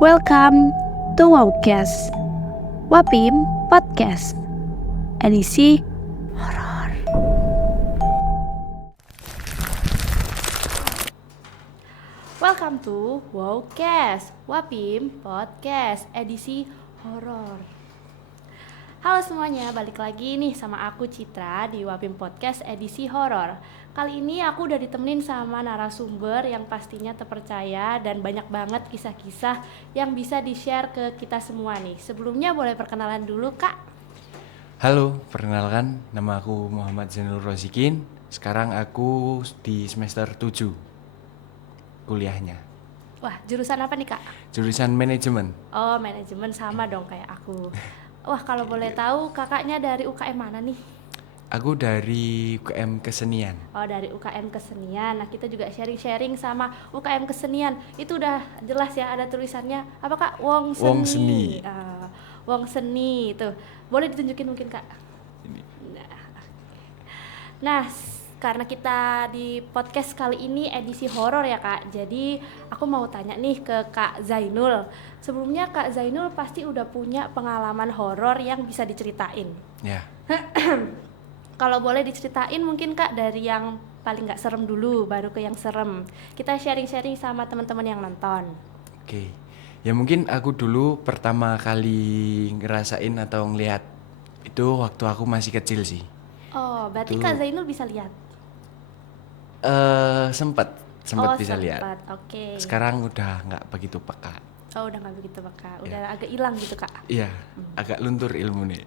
Welcome to Wowcast, Wapim Podcast, edisi horor. Welcome to Wowcast, Wapim Podcast, edisi horor. Halo semuanya, balik lagi nih sama aku Citra di Wapim Podcast edisi horor. Kali ini aku udah ditemenin sama narasumber yang pastinya terpercaya dan banyak banget kisah-kisah yang bisa di-share ke kita semua nih. Sebelumnya boleh perkenalan dulu, Kak. Halo, perkenalkan nama aku Muhammad Zainul Rozikin. Sekarang aku di semester 7 kuliahnya. Wah, jurusan apa nih, Kak? Jurusan manajemen. Oh, manajemen, sama dong kayak aku. Wah, kalau boleh tahu kakaknya dari UKM mana nih? Aku dari UKM Kesenian. Oh, dari UKM Kesenian. Nah, kita juga sharing-sharing sama UKM Kesenian. Itu udah jelas ya, ada tulisannya apa, Kak? Wong Seni. Wong Seni. Wong Seni itu. Boleh ditunjukin mungkin, Kak? Nah, karena kita di podcast kali ini edisi horor ya, Kak. Jadi, aku mau tanya nih ke Kak Zainul. Sebelumnya Kak Zainul pasti udah punya pengalaman horor yang bisa diceritain. Ya. Kalau boleh diceritain mungkin, Kak, dari yang paling nggak serem dulu, baru ke yang serem. Kita sharing-sharing sama teman-teman yang nonton. Oke. Ya mungkin aku dulu pertama kali ngerasain atau ngelihat itu waktu aku masih kecil sih. Oh, berarti Itu Kak Zainul bisa lihat? sempat bisa lihat. Sempat. Oke. Sekarang udah nggak begitu peka. Oh, udah nggak begitu, Kak. Udah agak hilang gitu, Kak. Iya, agak luntur ilmu nih.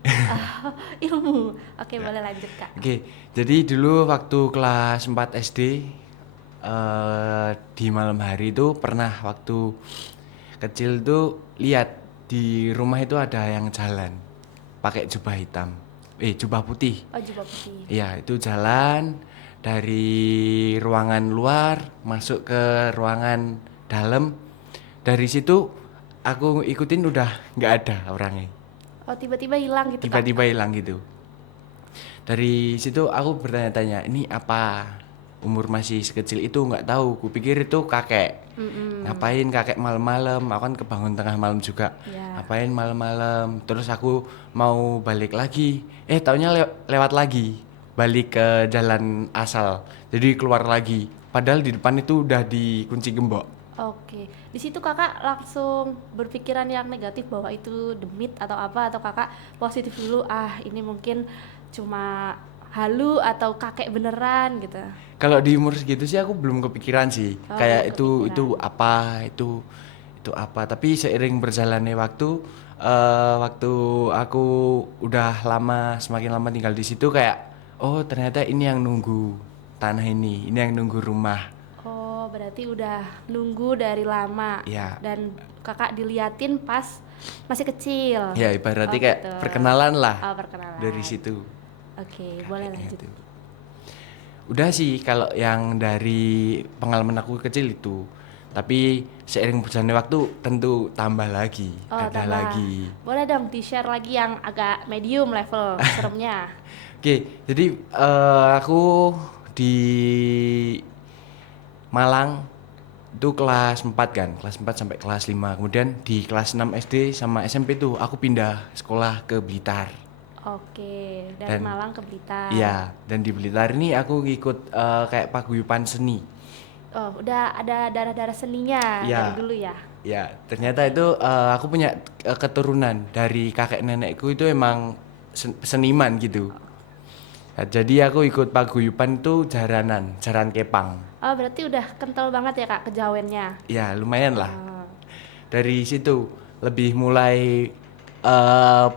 Ilmu. Oke, boleh lanjut, Kak. Oke, jadi dulu waktu kelas 4 SD di malam hari itu pernah waktu kecil tuh lihat di rumah itu ada yang jalan pakai jubah hitam, jubah putih. Oh, jubah putih. Iya, itu jalan dari ruangan luar masuk ke ruangan dalam. Dari situ aku ikutin udah nggak ada orangnya. Oh, tiba-tiba hilang gitu, Kak? Tiba-tiba hilang gitu. Dari situ aku bertanya-tanya, ini apa? Umur masih sekecil itu nggak tahu. Kupikir itu kakek. Ngapain kakek malam-malam? Aku kan kebangun tengah malam juga. Ya. Ngapain malam-malam? Terus aku mau balik lagi. Taunya lewat lagi. Balik ke jalan asal. Jadi keluar lagi. Padahal di depan itu udah dikunci gembok. Oke, di situ kakak langsung berpikiran yang negatif bahwa itu demit atau apa, atau kakak positif dulu, ini mungkin cuma halu atau kakek beneran gitu. Kalau di umur segitu sih aku belum kepikiran sih. Oh, Kayak belum itu apa, itu apa. Tapi seiring berjalannya waktu waktu aku udah semakin lama tinggal di situ kayak oh ternyata ini yang nunggu tanah ini yang nunggu rumah. Oh, berarti udah nunggu dari lama. Ya. Dan kakak diliatin pas masih kecil. Ya ibaratnya kayak gitu. perkenalan lah. Oh, perkenalan. Dari situ. Oke, boleh lanjut. Gitu. Udah sih kalau yang dari pengalaman aku kecil itu. Tapi seiring berjalannya waktu tentu tambah lagi, Oh, ada tambah. lagi. Boleh dong di-share lagi yang agak medium level seremnya. Oke, jadi aku di Malang itu kelas 4 kan, kelas 4 sampai kelas 5. Kemudian di kelas 6 SD sama SMP tuh aku pindah sekolah ke Blitar. Oke, dari Malang ke Blitar. Iya, dan di Blitar ini aku ikut kayak paguyuban seni. Oh, udah ada darah-darah seninya Iya. dari dulu ya? Ya, ternyata itu aku punya keturunan dari kakek nenekku itu emang seniman gitu. Nah, jadi aku ikut paguyuban itu jaran kepang. Oh, berarti udah kental banget ya, Kak, kejawennya? Ya, lumayan lah. Oh. Dari situ lebih mulai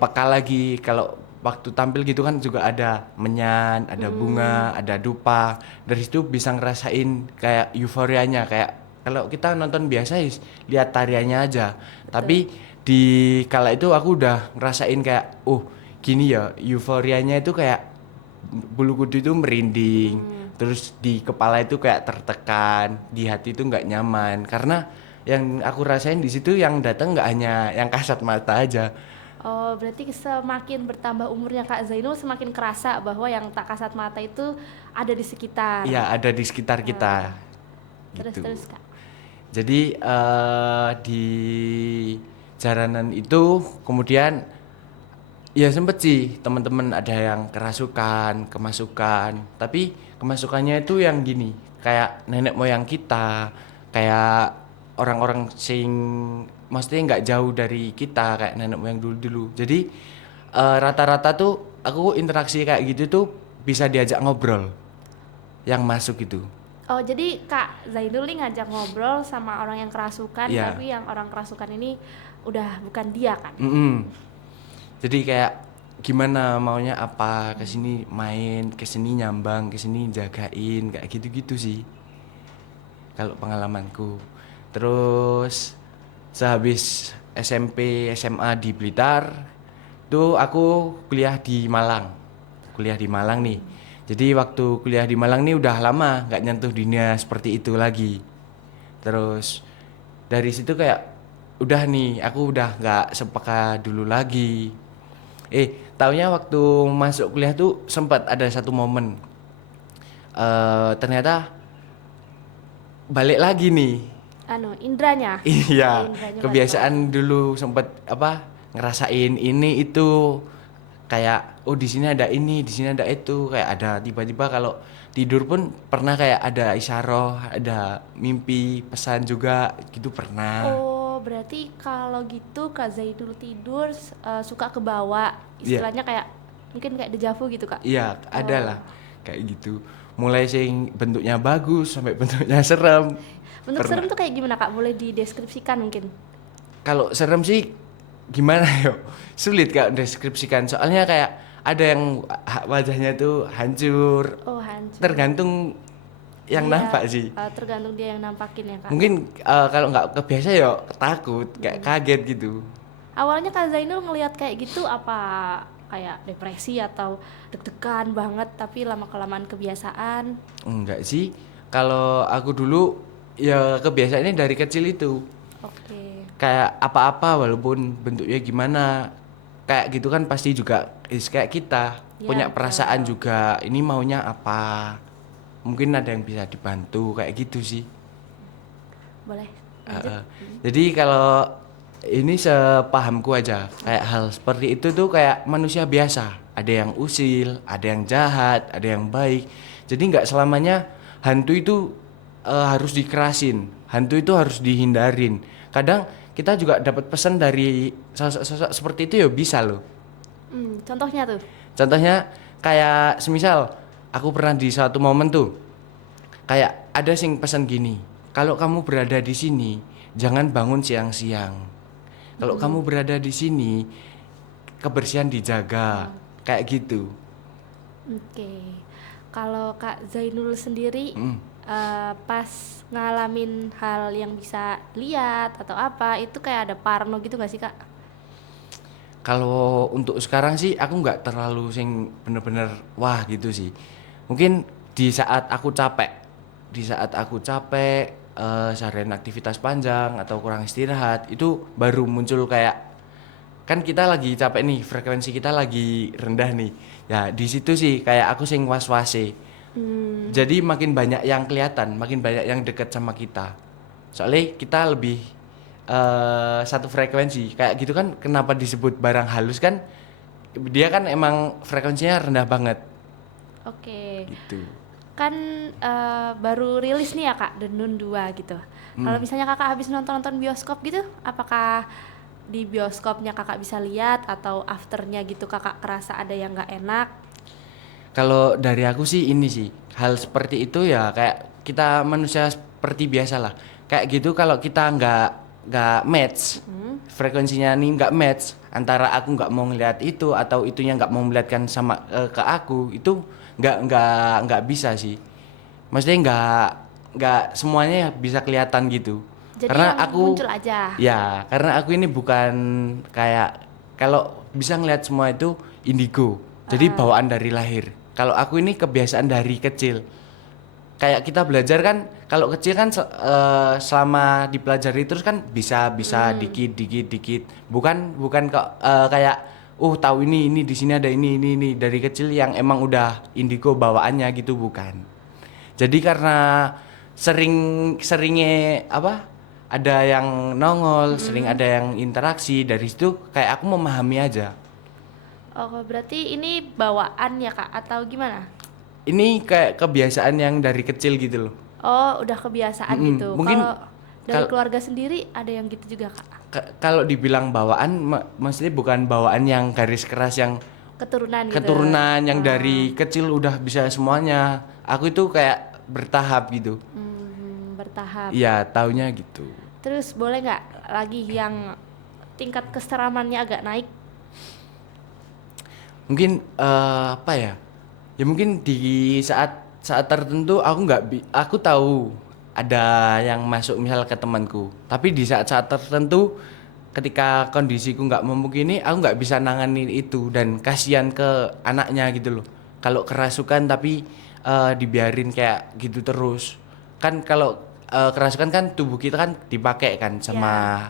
peka lagi kalau waktu tampil gitu kan juga ada menyan, ada bunga, ada dupa. Dari situ bisa ngerasain kayak euforianya kayak kalau kita nonton biasa lihat tariannya aja. Betul. Tapi di kala itu aku udah ngerasain kayak gini ya euforianya itu kayak bulu kuduk itu merinding. Terus di kepala itu kayak tertekan, di hati itu nggak nyaman karena yang aku rasain di situ yang datang nggak hanya yang kasat mata aja. Oh, berarti semakin bertambah umurnya Kak Zainul semakin kerasa bahwa yang tak kasat mata itu ada di sekitar. Iya, ada di sekitar kita. Terus Gitu. terus Kak. Jadi di jalanan itu kemudian ya sempet sih teman-teman ada yang kerasukan, kemasukan. Tapi kemasukannya itu yang gini, kayak nenek moyang kita, kayak orang-orang sing maksudnya nggak jauh dari kita kayak nenek moyang dulu-dulu. Jadi rata-rata tuh aku interaksi kayak gitu tuh bisa diajak ngobrol yang masuk itu. Oh, jadi Kak Zainul nih ngajak ngobrol sama orang yang kerasukan, Iya. tapi yang orang kerasukan ini udah bukan dia kan? Mm-mm. Jadi kayak gimana maunya apa ke sini main, ke sini nyambang, ke sini jagain kayak gitu-gitu sih. Kalau pengalamanku. Terus sehabis SMP, SMA di Blitar, tuh aku kuliah di Malang. Kuliah di Malang nih. Jadi waktu kuliah di Malang nih udah lama nggak nyentuh dunia seperti itu lagi. Terus dari situ kayak udah nih aku udah nggak sepeka dulu lagi. Taunya waktu masuk kuliah tuh sempat ada satu momen ternyata balik lagi nih. Indranya. Iya, Indranya balik kebiasaan lagi. dulu sempat apa ngerasain ini itu kayak oh di sini ada ini, di sini ada itu, kayak ada tiba-tiba kalau tidur pun pernah kayak ada isyarah, ada mimpi, pesan juga gitu pernah. Oh, berarti kalau gitu Kak Zainul tidur suka kebawa, Iya, istilahnya kayak mungkin kayak dejavu gitu Kak. iya ada Oh, lah kayak gitu. Mulai sing bentuknya bagus sampai bentuknya serem. bentuk serem Pernah. tuh kayak gimana Kak? Boleh dideskripsikan mungkin? Kalau serem sih gimana yo? Sulit Kak deskripsikan. Soalnya kayak ada yang wajahnya tuh hancur. Oh, hancur. Tergantung yang Dia nampak sih. tergantung dia yang nampakin ya Kak. Mungkin kalau nggak kebiasa ya takut, kayak kaget gitu. Awalnya Kak Zainul ngelihat kayak gitu apa kayak depresi atau deg-degan banget tapi lama-kelamaan kebiasaan? Enggak sih. Kalau aku dulu ya kebiasaannya dari kecil itu. Oke. Kayak apa-apa walaupun bentuknya gimana. Kayak gitu kan pasti juga kayak kita Ya, punya perasaan betul. juga. Ini maunya apa? Mungkin ada yang bisa dibantu kayak gitu sih. Boleh lanjut. Heeh. Jadi kalau ini sepahamku aja, kayak hal seperti itu tuh kayak manusia biasa. Ada yang usil, ada yang jahat, ada yang baik. Jadi nggak selamanya hantu itu harus dikerasin, hantu itu harus dihindarin. Kadang kita juga dapat pesan dari sosok-sosok seperti itu ya bisa loh. Contohnya tuh. Contohnya kayak semisal aku pernah di satu momen tuh kayak ada sing pesan gini, kalau kamu berada di sini, jangan bangun siang-siang. Kalau kamu berada di sini, kebersihan dijaga. Kayak gitu. Oke. Kalau Kak Zainul sendiri pas ngalamin hal yang bisa lihat atau apa itu kayak ada parno gitu gak sih Kak? Kalau untuk sekarang sih aku nggak terlalu sing bener-bener wah gitu sih. Mungkin di saat aku capek, seharian aktivitas panjang atau kurang istirahat, itu baru muncul kayak kan kita lagi capek nih, frekuensi kita lagi rendah nih. Ya di situ sih kayak aku sing was-wase. Jadi makin banyak yang kelihatan, makin banyak yang deket sama kita. Soalnya kita lebih satu frekuensi. Kayak gitu kan kenapa disebut barang halus kan? Dia kan emang frekuensinya rendah banget Oke. gitu. Kan baru rilis nih ya Kak, The Nun 2 gitu. Kalau misalnya Kakak habis nonton-nonton bioskop gitu, apakah di bioskopnya Kakak bisa lihat atau afternya gitu Kakak kerasa ada yang nggak enak? Kalau dari aku sih ini sih, hal seperti itu ya kayak kita manusia seperti biasa lah. Kayak gitu kalau kita nggak match, frekuensinya nih nggak match antara aku nggak mau ngeliat itu atau itunya nggak mau melihatkan sama ke aku itu nggak bisa sih. Maksudnya nggak semuanya bisa kelihatan gitu. Jadi Karena yang aku muncul aja. ya karena aku ini bukan kayak kalau bisa ngelihat semua itu indigo. Jadi bawaan dari lahir. Kalau aku ini kebiasaan dari kecil. Kayak kita belajar kan, kalau kecil kan selama dipelajari terus kan bisa dikit dikit dikit. Bukan kok kayak tahu ini di sini ada ini dari kecil yang emang udah indigo bawaannya gitu bukan. Jadi karena seringnya apa? ada yang nongol, sering ada yang interaksi. Dari situ kayak aku memahami aja. Oh, berarti ini bawaan ya Kak atau gimana? Ini kayak kebiasaan yang dari kecil gitu loh. Oh, udah kebiasaan gitu. Mungkin Kalau dari kal- keluarga sendiri ada yang gitu juga Kak? kalau dibilang bawaan, maksudnya bukan bawaan yang garis keras yang Keturunan gitu. keturunan yang dari kecil udah bisa semuanya. Aku itu kayak bertahap gitu. Bertahap. Iya, taunya gitu. Terus boleh nggak lagi yang tingkat keseramannya agak naik? Mungkin apa ya? Ya mungkin di saat saat tertentu aku tahu ada yang masuk misal ke temanku. Tapi di saat-saat tertentu ketika kondisiku nggak memungkini, aku nggak bisa nanganin itu dan kasihan ke anaknya gitu loh. Kalau kerasukan tapi dibiarin kayak gitu terus. Kan kalau kerasukan kan tubuh kita kan dipakai kan sama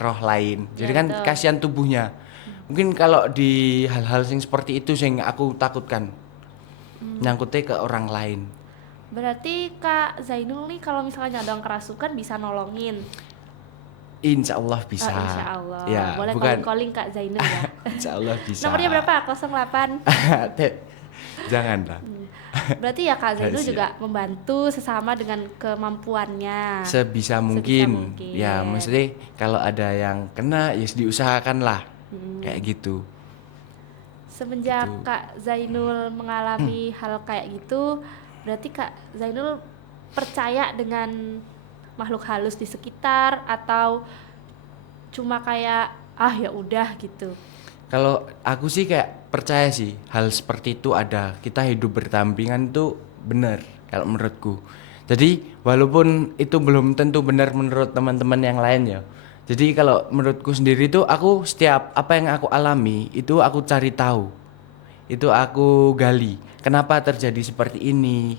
roh lain. Jadi Ya, kan betul. kasihan tubuhnya. Mungkin kalau di hal-hal yang seperti itu sing aku takutkan. Nyangkutnya ke orang lain. Berarti Kak Zainul nih kalau misalnya ada yang kerasukan bisa nolongin. Insya Allah bisa. Oh, insya Allah. Ya, Boleh bukan. calling Kak Zainul ya. Insya Allah bisa. Nomornya berapa? 08. Janganlah. Berarti ya Kak Zainul Rahasia. juga membantu sesama dengan kemampuannya. Sebisa mungkin. mungkin. Ya, maksudnya kalau ada yang kena ya diusahakan lah. Kayak gitu. Semenjak Gitu. Kak Zainul mengalami hal kayak gitu, berarti Kak Zainul percaya dengan makhluk halus di sekitar atau cuma kayak ah ya udah gitu. Kalau aku sih kayak percaya sih hal seperti itu ada. Kita hidup berdampingan itu benar kalau menurutku. Jadi walaupun itu belum tentu benar menurut teman-teman yang lain ya. Jadi kalau menurutku sendiri tuh aku setiap apa yang aku alami itu aku cari tahu. Itu aku gali. Kenapa terjadi seperti ini?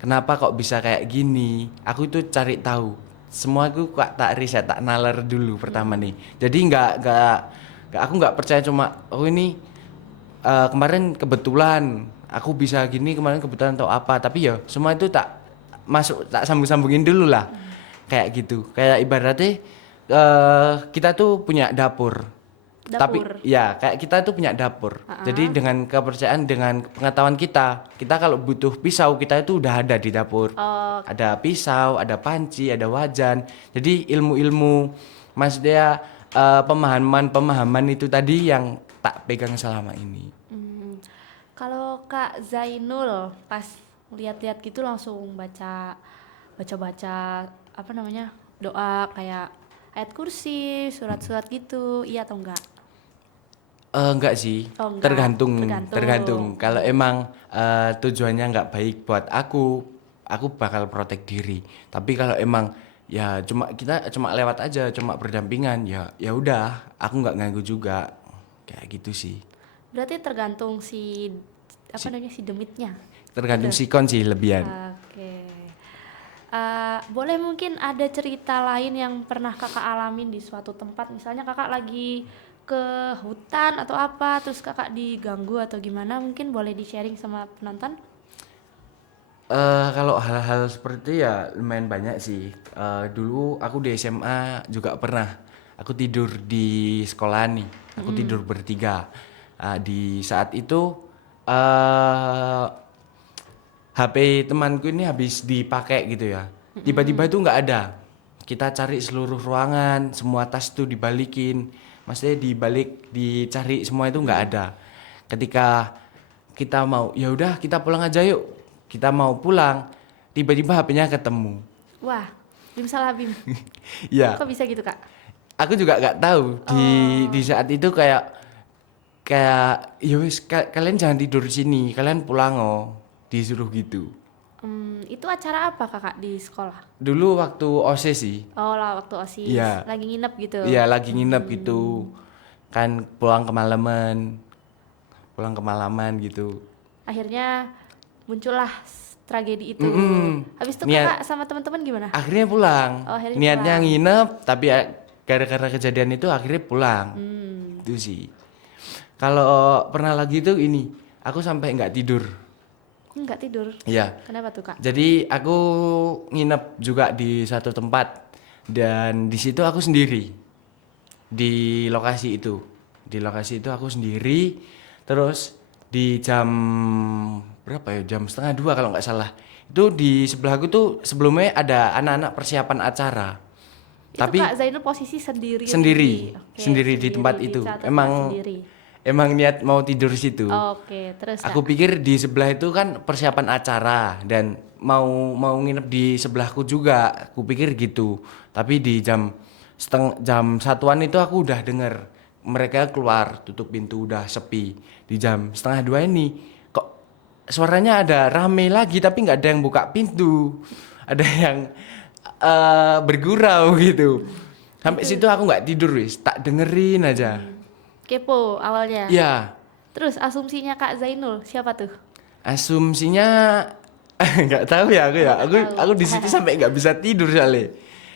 Kenapa kok bisa kayak gini? Aku itu cari tahu. Semua aku tak riset, tak nalar dulu pertama nih. Jadi aku nggak percaya cuma oh ini kemarin kebetulan aku bisa gini kemarin kebetulan atau apa. Tapi ya semua itu tak sambung-sambungin dulu lah. Kayak gitu. Kayak ibaratnya kita tuh punya dapur. Tapi Dapur. ya kayak kita tuh punya dapur. Jadi dengan kepercayaan dengan pengetahuan kita kalau butuh pisau kita itu udah ada di dapur. Oh, Ada pisau, ada panci, ada wajan. Jadi ilmu-ilmu maksudnya pemahaman-pemahaman itu tadi yang tak pegang selama ini. kalau Kak Zainul pas lihat-lihat gitu langsung baca-baca apa namanya? Doa kayak ayat kursi, surat-surat gitu. Iya atau enggak? Enggak sih, Oh, enggak. tergantung. Tergantung. Kalau emang tujuannya nggak baik buat aku bakal protek diri. Tapi kalau emang ya kita cuma lewat aja, cuma berdampingan, ya udah, aku nggak ganggu juga, kayak gitu sih. Berarti tergantung si apa namanya si demitnya. Tergantung sikon sih lebihan. Oke. Boleh mungkin ada cerita lain yang pernah kakak alamin di suatu tempat, misalnya kakak lagi ke hutan atau apa, terus kakak diganggu atau gimana, mungkin boleh di-sharing sama penonton? Kalau hal-hal seperti itu ya lumayan banyak sih. Dulu aku di SMA juga pernah. Aku tidur di sekolah nih. Aku tidur bertiga. Di saat itu HP temanku ini habis dipakai gitu ya. Tiba-tiba itu nggak ada. Kita cari seluruh ruangan, semua tas itu dibalikin. Maksudnya dicari semua itu nggak ada. Ketika kita mau, ya udah kita pulang aja yuk. Kita mau pulang, tiba-tiba HP-nya ketemu. Wah, Bim salah Bim. Ya, Kok bisa gitu kak? aku juga nggak tahu di saat itu kayak ya wis kalian jangan tidur di sini, kalian pulang oh, disuruh gitu. Itu acara apa kakak di sekolah? Dulu waktu OSIS sih. Oh lah waktu OSIS, Iya. lagi nginep gitu. Iya lagi nginep gitu. Kan pulang kemalaman gitu. Akhirnya muncullah tragedi itu. Habis itu Niat- kakak sama teman-teman gimana? Akhirnya pulang. Oh, akhirnya Niatnya pulang. nginep tapi ya, gara-gara kejadian itu akhirnya pulang. Itu sih. Kalau pernah lagi tuh ini, aku sampai nggak tidur. Nggak tidur. Iya. Kenapa tuh kak? Jadi aku nginep juga di satu tempat. Dan di situ aku sendiri di lokasi itu. Di lokasi itu aku sendiri. Terus di jam berapa ya? Jam setengah dua kalau nggak salah. Itu di sebelahku tuh sebelumnya ada anak-anak persiapan acara. Itu Tapi Kak Zainul posisi sendiri sendiri, Oke, sendiri di tempat di itu. satu tempat Emang sendiri. emang niat mau tidur situ. Oke, terus Aku Kak. pikir di sebelah itu kan persiapan acara dan mau nginep di sebelahku juga. Aku pikir gitu. Tapi di jam satuan itu aku udah denger mereka keluar tutup pintu udah sepi. Di jam setengah dua ini kok suaranya ada rame lagi tapi nggak ada yang buka pintu. Ada yang bergurau gitu. Sampai Itu situ aku nggak tidur wis, tak dengerin aja. kepo awalnya. Ya, Terus asumsinya Kak Zainul siapa tuh? asumsinya nggak tahu ya aku ya. Nggak tahu. Aku di situ sampai nggak bisa tidur soalnya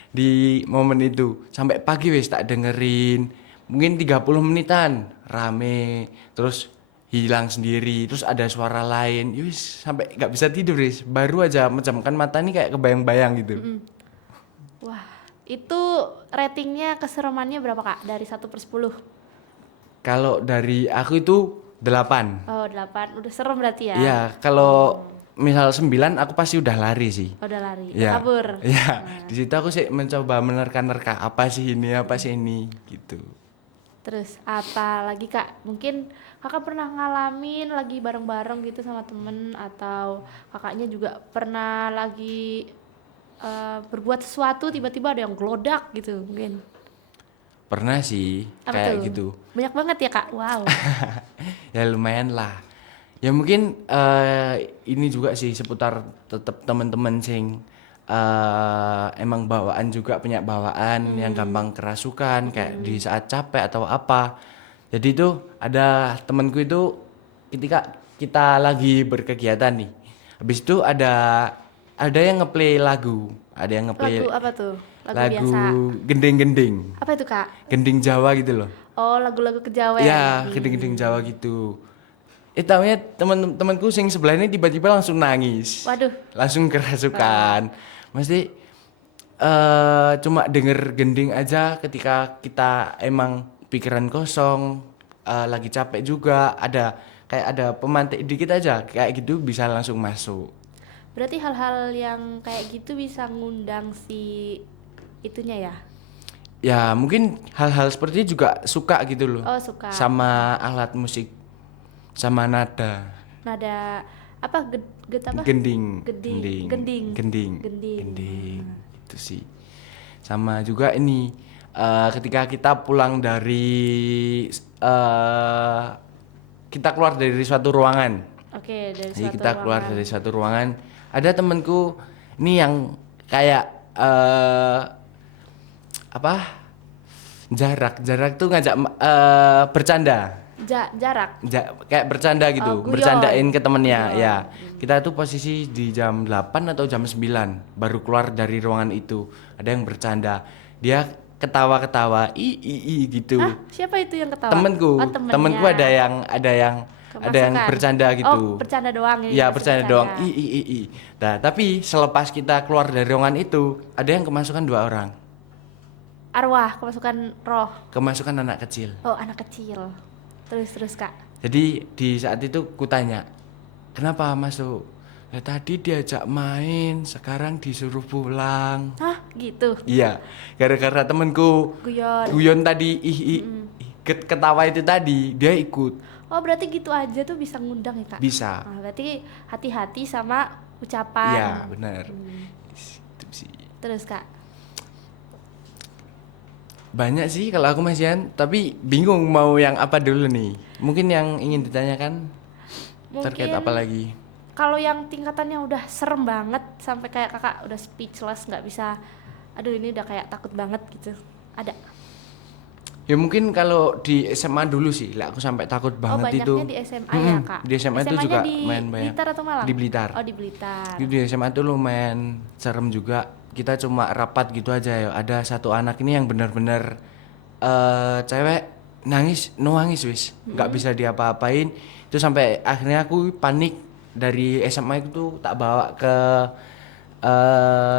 di momen itu. Sampai pagi wis tak dengerin. Mungkin 30 menitan rame, terus hilang sendiri, terus ada suara lain. Yus, sampai nggak bisa tidur wis. Baru aja memejamkan mata nih kayak kebayang-bayang gitu. Wah, itu ratingnya keseremannya berapa Kak? Dari 1/10? Kalau dari aku itu 8. Oh, 8. Udah serem berarti ya? Iya, kalau misal 9 aku pasti udah lari sih. Oh, udah lari, udah Iya. kabur. Iya, di situ aku sih mencoba menerka-nerka apa sih ini gitu. Terus apa lagi Kak? Mungkin Kakak pernah ngalamin lagi bareng-bareng gitu sama temen, atau kakaknya juga pernah lagi berbuat sesuatu tiba-tiba ada yang gelodak gitu mungkin. Pernah sih Apa kayak tuh? gitu. Banyak banget ya Kak? Wow. Ya lumayan lah. Ya mungkin ini juga sih seputar tetap teman-teman sing emang bawaan juga punya bawaan yang gampang kerasukan kayak di saat capek atau apa. Jadi itu ada temanku itu ketika kita lagi berkegiatan nih. Habis itu ada yang ngeplay lagu, ada yang ngeplay Lagu apa tuh? Lagu lagu biasa. gending-gending. Apa itu Kak? Gending Jawa gitu loh. Oh, lagu-lagu kejawen. Ya, gending-gending Jawa gitu. Taunya teman-temanku sing sebelah ini tiba-tiba langsung nangis. Waduh. Langsung kerasukan. Mesti cuma denger gending aja ketika kita emang pikiran kosong, lagi capek juga, ada pemantik dikit aja, kayak gitu bisa langsung masuk. Berarti hal-hal yang kayak gitu bisa ngundang si itunya ya? Ya, mungkin hal-hal seperti itu juga suka gitu loh. Oh, suka. Sama alat musik, sama nada. Nada apa? Apa? Gending, Gending. gending. Itu sih. Sama juga ini ketika kita pulang dari kita keluar dari suatu ruangan. Oke, dari Jadi suatu kita keluar ruangan. dari suatu ruangan, ada temanku ini yang kayak apa? Jarak tuh ngajak bercanda. Jarak. Kayak bercanda gitu, Guyon. bercandain ke temennya Guyon. ya. Kita tuh posisi di jam 8 atau jam 9 baru keluar dari ruangan itu. Ada yang bercanda. Dia ketawa-ketawa gitu. Hah, siapa itu yang ketawa? Temenku, Oh, temennya. temenku ada yang Kemasukan. bercanda gitu. Oh, bercanda doang ini. Iya, masih bercanda doang. Nah, tapi selepas kita keluar dari ruangan itu, ada yang kemasukan 2 orang. Arwah, kemasukan roh. Kemasukan anak kecil. Oh, anak kecil. Terus Kak. Jadi di saat itu kutanya, kenapa masuk? Ya tadi diajak main, sekarang disuruh pulang. Hah, gitu. Iya, gara-gara temenku Guyon. guyon tadi, ketawa itu tadi, dia ikut. Oh, berarti gitu aja tuh bisa ngundang ya Kak? Bisa. Nah, berarti hati-hati sama Iya, ucapan. benar. Itu sih. Terus Kak. Banyak sih kalau aku Masian, tapi bingung mau yang apa dulu nih. Mungkin yang ingin ditanyakan terkait Mungkin apa lagi? kalau yang tingkatannya udah serem banget sampai kayak Kakak udah speechless, nggak bisa, aduh ini udah kayak takut banget gitu. Ada? Ya mungkin kalau di SMA dulu sih, lah aku sampai takut banget itu. Banyaknya di SMA ya Kak? Di SMA itu SMA-nya juga di main banyak. Blitar atau Malang? Di Blitar. Oh, di Blitar. Di SMA itu lumayan serem juga. Kita cuma rapat gitu aja ya. Ada satu anak ini yang benar-benar cewek nangis wis, nggak bisa diapa-apain. Itu sampai akhirnya aku panik, dari SMA itu tak bawa ke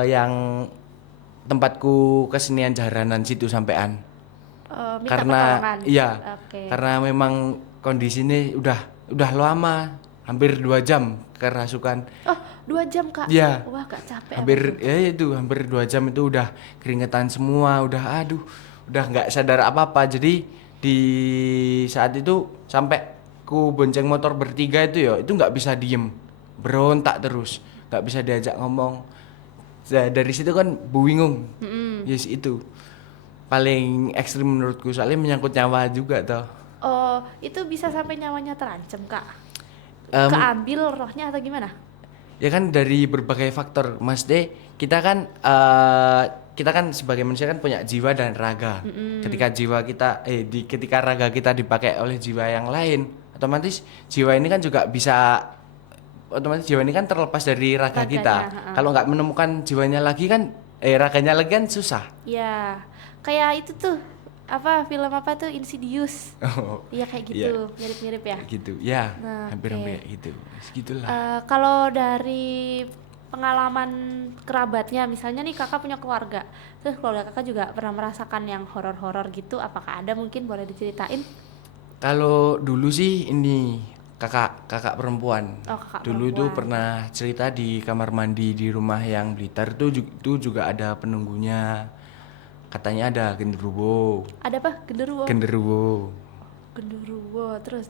yang tempatku kesenian jaranan situ sampean. Minta Karena pertolongan. iya, Oke. karena memang kondisinya udah lama, hampir 2 jam kerasukan. Oh, 2 jam Kak. Iya. Wah, Kak capek Hampir aku tuh. ya itu hampir 2 jam itu udah keringetan semua, udah nggak sadar apa-apa. Jadi di saat itu sampai ku bonceng motor bertiga itu ya, itu nggak bisa diem, berontak terus, nggak bisa diajak ngomong. Dari situ kan bingung. Yes, itu paling ekstrim menurutku, soalnya menyangkut nyawa juga toh. Oh, itu bisa sampai nyawanya terancam Kak. Em, Keambil rohnya atau gimana? Ya kan dari berbagai faktor, Mas D. Kita kan sebagai manusia kan punya jiwa dan raga. Ketika jiwa kita ketika raga kita dipakai oleh jiwa yang lain, otomatis jiwa ini kan juga bisa, otomatis jiwa ini kan terlepas dari raga Raganya, kita. ha-ha. Kalau nggak menemukan jiwanya lagi kan raganya lagi kan susah. Ya, kayak itu tuh apa film apa tuh Insidious. Oh, Iya kayak iya. gitu, mirip-mirip ya. Gitu. Ya, Nah, hampir-hampir oke. gitu. Segitulah. Kalau dari pengalaman kerabatnya, misalnya nih kakak punya keluarga, terus keluarga kakak juga pernah merasakan yang horor-horor gitu, apakah ada mungkin boleh diceritain? Kalau dulu sih ini kakak perempuan. Oh, kakak Dulu itu perempuan. pernah cerita di kamar mandi di rumah yang Blitar itu juga ada penunggunya. Katanya ada genderuwo. Ada apa? Genderuwo. Genderuwo. Genderuwo, terus.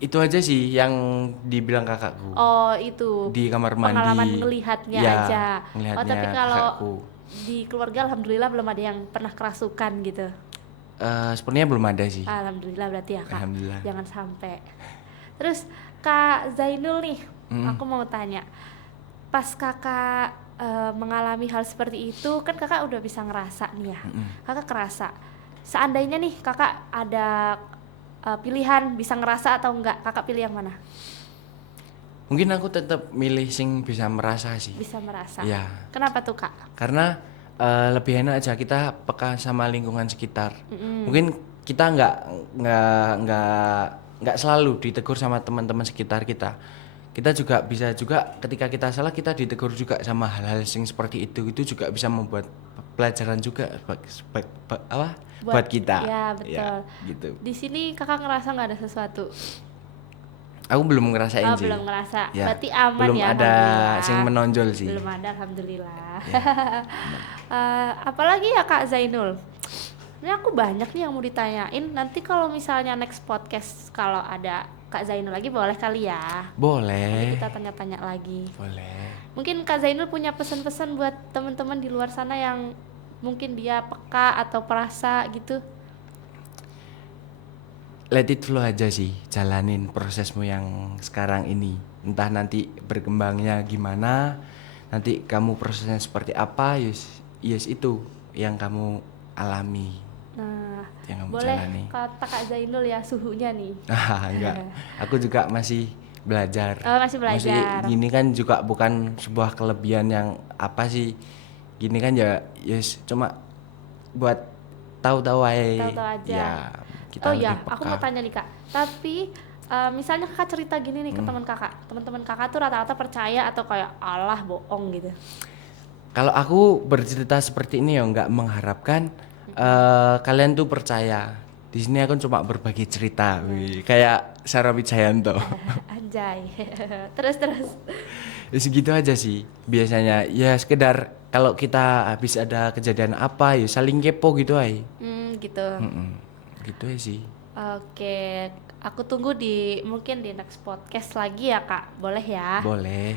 Itu aja sih yang dibilang kakakku Oh, itu di kamar pengalaman mandi. ngelihatnya Ya, aja. Oh, ngelihatnya tapi kalau kakakku. di keluarga alhamdulillah belum ada yang pernah kerasukan gitu. Sepertinya belum ada sih. Alhamdulillah berarti ya Kak. Alhamdulillah. Jangan sampai. Terus Kak Zainul nih, aku mau tanya. Pas Kakak mengalami hal seperti itu, kan Kakak udah bisa ngerasa nih ya. Kakak kerasa. Seandainya nih Kakak ada pilihan bisa ngerasa atau enggak, Kakak pilih yang mana? Mungkin aku tetap milih sing bisa merasa sih. Bisa merasa. Ya. Kenapa tuh Kak? Karena lebih enak aja kita peka sama lingkungan sekitar. Mungkin kita nggak selalu ditegur sama teman-teman sekitar kita. Kita juga bisa juga ketika kita salah kita ditegur juga sama hal-hal yang seperti itu juga bisa membuat pelajaran juga buat kita. Ya, betul. Ya, gitu. Di sini Kakak ngerasa nggak ada sesuatu? Aku belum ngerasain Oh, sih. belum ngerasa. Ya, Berarti aman belum ya, ada alhamdulillah. sing menonjol sih. Belum ada, alhamdulillah. Apalagi ya Kak Zainul? Ini aku banyak nih yang mau ditanyain. Nanti kalau misalnya next podcast kalau ada Kak Zainul lagi boleh kali ya. Nanti Boleh. kita tanya-tanya lagi. Boleh. Mungkin Kak Zainul punya pesan-pesan buat teman-teman di luar sana yang mungkin dia peka atau perasa gitu. Let it flow aja sih, jalanin prosesmu yang sekarang ini. Entah nanti berkembangnya gimana, nanti kamu prosesnya seperti apa, yes itu yang kamu alami, Nah, yang kamu boleh jalani. kata Kak Zainul ya suhunya nih. Enggak, aku juga masih belajar. Oh, masih belajar. Maksudnya gini kan juga bukan sebuah kelebihan yang apa sih. Gini kan ya, cuma buat tahu-tahu aja. Tahu-tahu aja. Ya, kita Oh lebih ya, peka. aku mau tanya nih Kak. Tapi misalnya Kakak cerita gini nih ke teman-teman Kakak tuh rata-rata percaya atau kayak Allah bohong gitu. Kalau aku bercerita seperti ini ya nggak mengharapkan kalian tuh percaya. Di sini aku cuma berbagi cerita, wih, kayak Sarah Wijayanto. Anjay. Terus. Ya segitu aja sih. Biasanya ya sekedar kalau kita habis ada kejadian apa ya saling kepo gitu aja. Gitu. Gitu aja sih. Oke, aku tunggu mungkin di next podcast lagi ya Kak. Boleh ya? Boleh.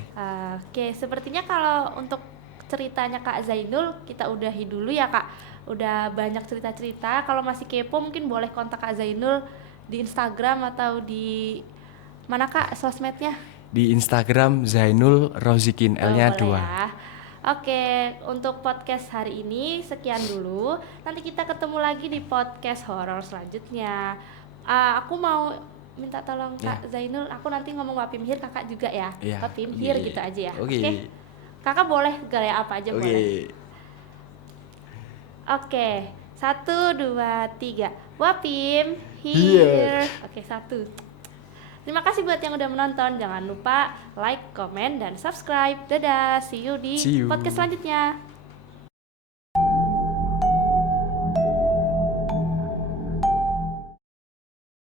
Oke, sepertinya kalau untuk ceritanya Kak Zainul kita udahi dulu ya Kak. Udah banyak cerita-cerita. Kalau masih kepo mungkin boleh kontak Kak Zainul di Instagram atau di mana Kak sosmednya? Di Instagram Zainul Rozikin, L-nya Boleh 2. ya. Oke, untuk podcast hari ini sekian dulu. Nanti kita ketemu lagi di podcast horor selanjutnya. Aku mau minta tolong Kak Zainul, aku nanti ngomong Wapim Hir, Kakak juga ya. Iya. Wapim Hir Oke. gitu aja ya. Oke. Kakak boleh gaya apa aja boleh. Oke, 1, 2, 3. Wapim Hir. Oke, 1. Terima kasih buat yang udah menonton. Jangan lupa like, komen, dan subscribe. Dadah, see you di See you. podcast selanjutnya.